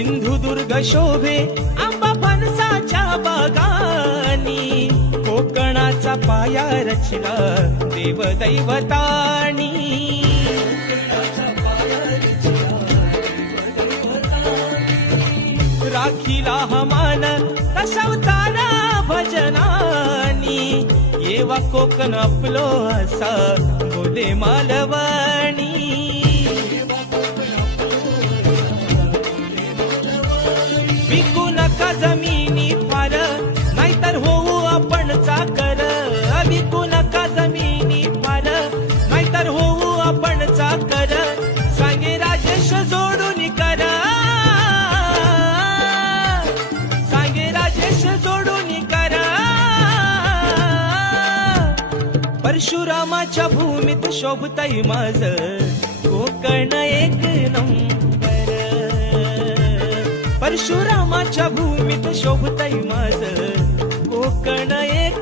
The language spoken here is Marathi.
सिंधुदुर्ग शोभे आंबा फणसाच्या बागानी. कोकणाचा पाया रचला देवदैवतानी. राखीला हमान दशावतारा भजनानी. येवा कोकण आपलो असा बोले मालवा विकू नका जमिनी फार नाहीतर होऊ आपण चाकर. विकू नका जमिनी फार नाहीतर होऊ आपण चाकर. सांगे राजेश जोडून कर. सांगे राजेश जोडून कर. परशुरामाच्या भूमीत शोभताई माझ. कोकण एक नंबर. परशुरामाच्या भूमीत शोभतय माझ. कोकण एक